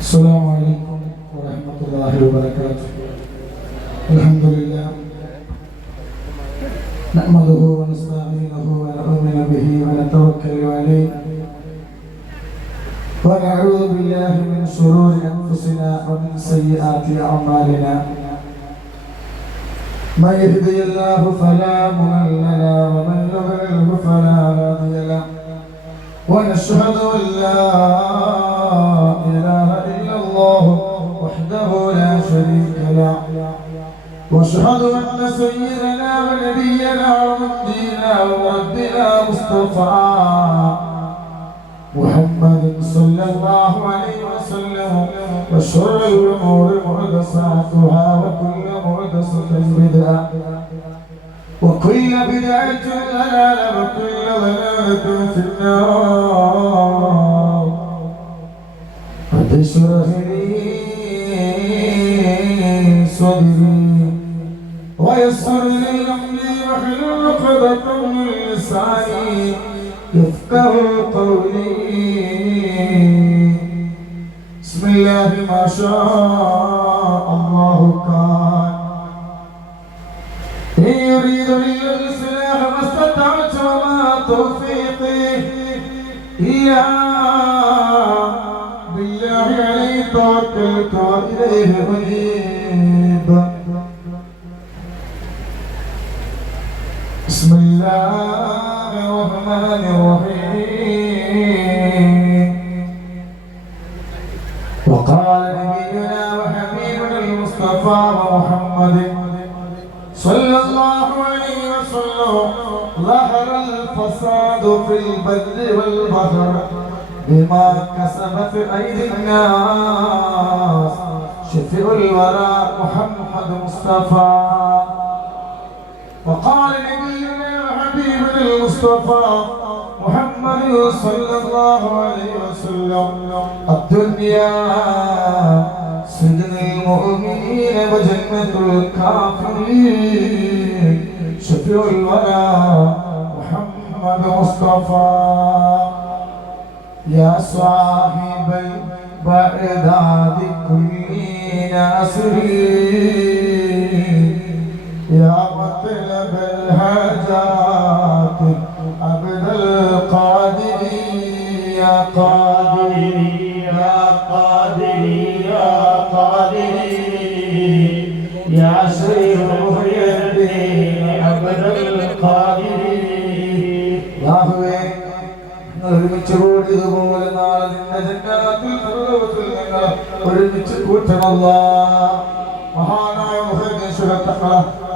السلام عليكم ورحمة الله وبركاته. الحمد لله نحمده ونستعينه ونؤمن به ونتوكل عليه. ونعوذ بالله من شرور أنفسنا ومن سيئات أعمالنا. من يهدي الله فلا مضل له ومن يضلله فلا هادي له. ونشهد أن لا إله واشهد أن سيدنا ونبينا ومهدينا وربنا مصطفى محمد صلى الله عليه وسلم وشر الأمور محدثاتها وكل محدثة بدعة. وكل بدعة ضلالة وكل ضلالة في النار. رب اشرح لي صدري. ويسر لي أمري واحلل عقدة من لساني يفقه قولي بسم الله ما شاء الله كان إن يريد إلا الإصلاح ما استطعت وما توفيقي إلا بالله عليه توكلت وإليه أنيب الرحمن الرحيم. وقال نبينا وحبيبنا المصطفى محمد صلى الله عليه وسلم ظهر الفساد في البر والبحر بما كسبت أيدي الناس. شفيع الورى محمد مصطفى. وقال نبينا المصطفى محمد صلى الله عليه وسلم الدنيا سجن المؤمنين وجنة الكافرين شفيع الورى محمد مصطفى يا صاحب البعداد كل ناصرين يا مطلب الهجات മഹാനായ മുഹമ്മദ്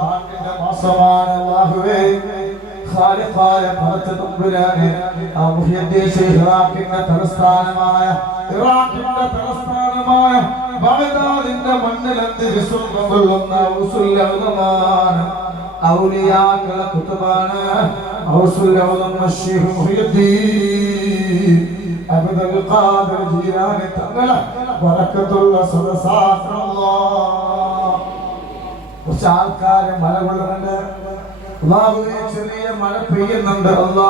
ആണ്ടിന്റെ മാസമാണ് അല്ലാഹുവേ ഖാലിഖായ പടച്ച തമ്പുരാനെ ആ മുഹ്യദ്ദീൻ ശൈഖ് ഇറാഖിന്റെ തലസ്ഥാനമായ ഇറാഖിന്റെ തലസ്ഥാനമായ ബഗ്ദാദിന്റെ മണ്ണിൽ അന്ത്യവിശ്വം കൊള്ളുന്ന ഉസുല്ലമാണ് ഔലിയാക്കളെ കുത്തുബാണ് മഷീഹ് മുഹ്യദ്ദീൻ. അബ്ദുൽ ഖാദിർ ജീലാനി തങ്ങളെ ബറക്കത്തുള്ള സദസാഖല്ലാഹ് കുറച്ച് ആൾക്കാരെ മല കൊള്ളുന്നുണ്ട്. അള്ളാഹുവിനെ ചെറിയ മഴ പെയ്യുന്നുണ്ട്. അല്ലാ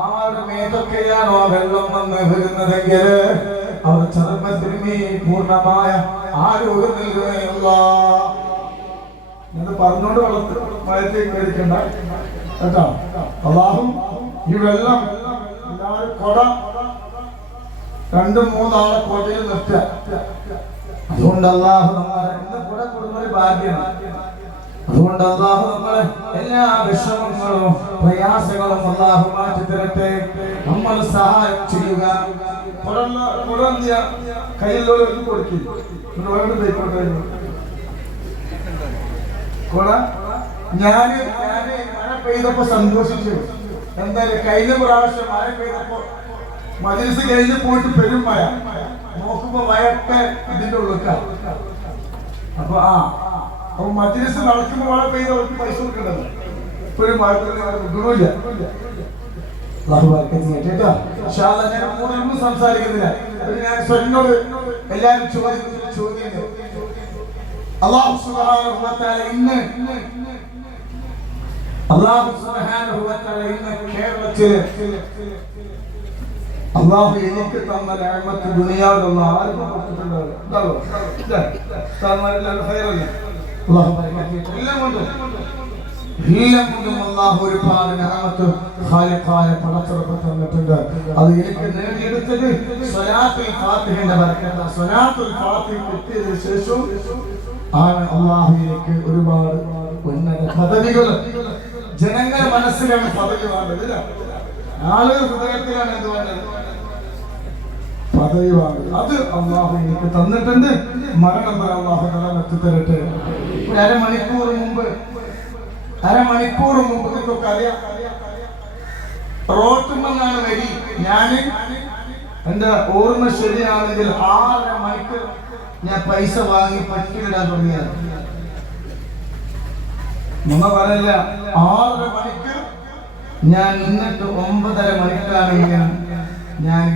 ആരുടെ മേതൊക്കെയാണോ വെള്ളം വന്ന് വരുന്നതെങ്കിൽ അവർ ചർമ്മത്തിന് പൂർണമായ ആരോഗ്യം നൽകുകയല്ല ഞാൻ പറഞ്ഞോണ്ട് വളർത്ത് മഴത്തേക്ക് മേടിക്കണ്ട. കേട്ടോ? അള്ളാഹും ഈ വെള്ളം എല്ലാവരും കൊട. രണ്ടും മൂന്നാളെ കൊടയിൽ നിർത്തുക. അതുകൊണ്ട് അള്ളാഹു നമ്മളെ ഇന്ന് കൂടെ കൊടുക്കുന്ന ഒരു ഭാഗ്യമാണ് അതുകൊണ്ട് അള്ളാഹു നമ്മളെ എല്ലാ വിഷമങ്ങളും പ്രയാസങ്ങളും അള്ളാഹു മാറ്റി തരട്ടെ. നമ്മൾ സഹായം ചെയ്യുക. കയ്യിലുള്ള കൊടുക്കും. കൊട. ഞാൻ ഞാൻ മഴ പെയ്തപ്പോ സന്തോഷിച്ചു. എന്തായാലും കഴിഞ്ഞ പ്രാവശ്യം മഴ പെയ്തപ്പോ മജിലിസ് കഴിഞ്ഞ് പോയിട്ട് പെരും മഴ. നോക്കുമ്പോ മഴയൊക്കെ ഇതിന്റെ ഉള്ളിക്ക അപ്പൊ ആ അപ്പൊ മജിലിസ് നടക്കുമ്പോ മഴ പെയ്ത അവർക്ക് പൈസ കൊടുക്കണ്ടല്ലോ. ഇപ്പോഴും മഴ ഗുണമില്ല കൂടുതലൊന്നും സംസാരിക്കുന്നില്ല. ഞാൻ സ്വന്നോട് എല്ലാരും ചോദിക്കുന്ന ചോദ്യം അള്ളാഹു ഇന്ന് അള്ളാഹു എനിക്ക് തന്ന രാമത്ത് ദുനിയാവിലൊന്നും ആർക്കും കൊടുത്തിട്ടുണ്ടാവില്ല. എല്ലാം എല്ലാം ഒരുപാട് പടച്ചുറപ്പ് തന്നിട്ടുണ്ട്. അത് എനിക്ക് നേടിയെടുത്തത് സ്വലാത്തുൽ ഫാത്തിഹിന്റെ ബർക്കത്ത സ്വലാത്തുൽ ആണ് എനിക്ക് ഒരുപാട് ഉന്നത പദവികൾ ജനങ്ങളുടെ മനസ്സിലാണ് പദവി വേണ്ടത്? ആളുകൾ ഹൃദയത്തിലാണ് എന്ത് വേണ്ടത്? പദവി അത് അള്ളാഹു എനിക്ക് തന്നിട്ടുണ്ട്. മരണം വരെ അള്ളാഹു നിലനിർത്തി തരട്ടെ. ഒരു അരമണിക്കൂർ മുമ്പ് അരമണിക്കൂർ മുമ്പ് നിങ്ങൾക്കൊക്കെ അറിയാം. റോട്ടുമെന്നാണ് വരി. ഞാൻ എന്റെ ഓർമ്മ ശരിയാണെങ്കിൽ ആറര മണിക്ക് ഞാൻ പൈസ വാങ്ങി പറ്റിയിടാൻ തുടങ്ങിയത് നമ്മ പറയില്ല ആറര മണിക്ക് ഞാൻ ഇന്നിട്ട് ഒമ്പതര മണിക്കാണ് ഞാൻ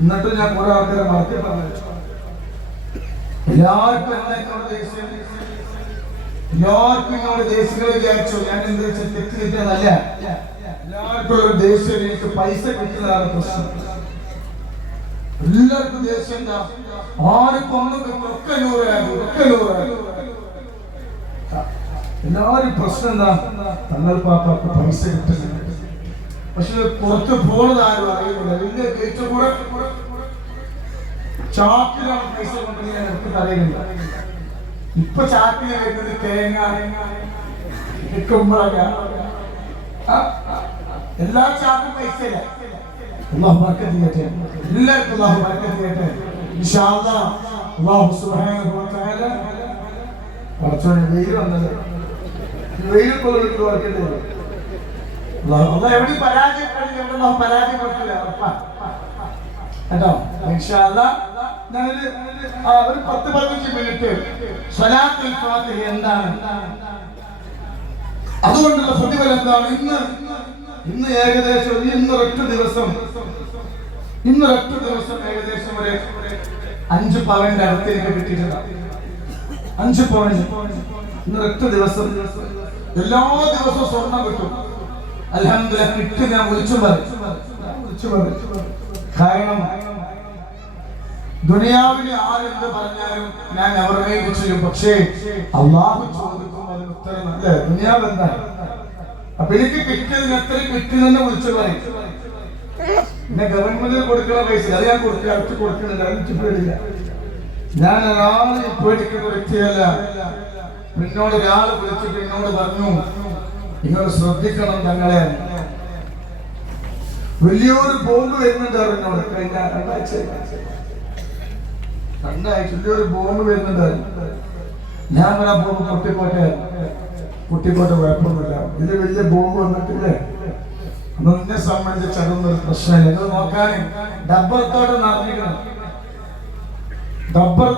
എന്നിട്ട് ഞാൻ കുറെ ആൾക്കാരെ മറക്കി പറഞ്ഞു എല്ലാവർക്കും എന്നോട് ദേഷ്യം? എല്ലാവർക്കും എന്നോട് ദേഷ്യങ്ങൾ വിചാരിച്ചു. ഞാൻ എന്താ എല്ലാവർക്കും ഒരു ദേഷ്യം എനിക്ക് പൈസ കിട്ടുന്നതാണ് പ്രശ്നം. എല്ലാവർക്കും ദേഷ്യം ആർക്കും ഒക്കെ നൂറായിരുന്നു ഒക്കെ നൂറാകും എല്ലാവരും പ്രശ്നം എന്താ? തങ്ങൾ പാപ്പാക്ക് പൈസ കിട്ടുന്നില്ല പക്ഷെ പുറത്ത് പോണത് ആരും അറിയുന്നില്ല. വലിയ ഗേറ്റ് കൂടെ ചാക്കിലാണ് പൈസ കൊണ്ടുവന്ന് എനിക്ക് അറിയുന്നില്ല. ഇപ്പൊ ചാക്കിന് വരുന്നത് തേങ്ങ എല്ലാ ചാക്കും പൈസ അള്ളാഹു ബർക്കത്ത് ചെയ്യട്ടെ. എല്ലാവർക്കും അള്ളാഹു ബർക്കത്ത് ചെയ്യട്ടെ. ഇൻഷാ അള്ളാഹു സുബ്ഹാനഹു തആല കുറച്ചുകൂടി വെയിൽ വന്നത് വെയിൽ കൊള്ളിട്ട് വർക്കേണ്ടി വരും അള്ളാഹു അള്ളാഹ് എവിടെ അള്ളാഹു പരാജയപ്പെട്ടില്ല കേട്ടോ? ഞാനൊരു ഒരു പത്ത് പതിനഞ്ച് മിനിറ്റ് സ്വലാത്തുൽ ഫാത്തിഹ എന്താണ്? അതുകൊണ്ടുള്ള പ്രതിഫലം എന്താണ്? ഇന്ന് ഇന്ന് ഏകദേശം ഇന്നൊരൊറ്റ ദിവസം ഇന്നൊരൊറ്റ ദിവസം ഏകദേശം ഒരു അഞ്ച് പവന്റെ അടുത്ത് എനിക്ക് അഞ്ച് പോയിന്റ് ഇന്നൊരൊറ്റ ദിവസം. എല്ലാ ദിവസവും സ്വർണം കിട്ടും. അലഹമില്ല കിട്ടി ഞാൻ വിളിച്ചു കാരണം ദുനിയാവിനെ ആരെന്ത് പറഞ്ഞാലും ഞാൻ അവരുടെ ചെയ്യും പക്ഷേ അള്ളാഹു ചോദിക്കും അതിന് ഉത്തരം ദുനിയാവ് എന്താ അപ്പൊ എനിക്ക് കിട്ടിയതിന് എത്ര കിട്ടി തന്നെ വിളിച്ചു പറയും. പിന്നെ ഗവൺമെന്റിന് കൊടുക്കുന്ന പൈസ അത് ഞാൻ കൊടുക്കുക അടുത്ത് കൊടുക്കുന്നില്ല എനിക്ക് പേടില്ല ഞാൻ ഒരാളെ പേടിക്കുന്ന വ്യക്തിയല്ല. പിന്നോട് ഒരാൾ വിളിച്ചിട്ട് എന്നോട് പറഞ്ഞു നിങ്ങൾ ശ്രദ്ധിക്കണം തങ്ങളെ. വലിയൊരു ബോംബ് വരുന്നുണ്ട് എന്നോട്. കഴിഞ്ഞ രണ്ടാഴ്ച രണ്ടാഴ്ച വലിയൊരു ബോംബ് വരുന്നുണ്ട് ഞാൻ ആ ബോംബ് പൊട്ടിക്കോട്ടെ പൊട്ടിക്കോട്ടെ കുഴപ്പമൊന്നുമില്ല. ഇത് വലിയ ബോംബ് വന്നിട്ടില്ലേ? നിന്നെ സംബന്ധിച്ച് അതൊന്നും ഒരു പ്രശ്നമില്ല നോക്കാൻ ഡബ്ബത്തോടെ നടന്നിരിക്കണം దప్పర్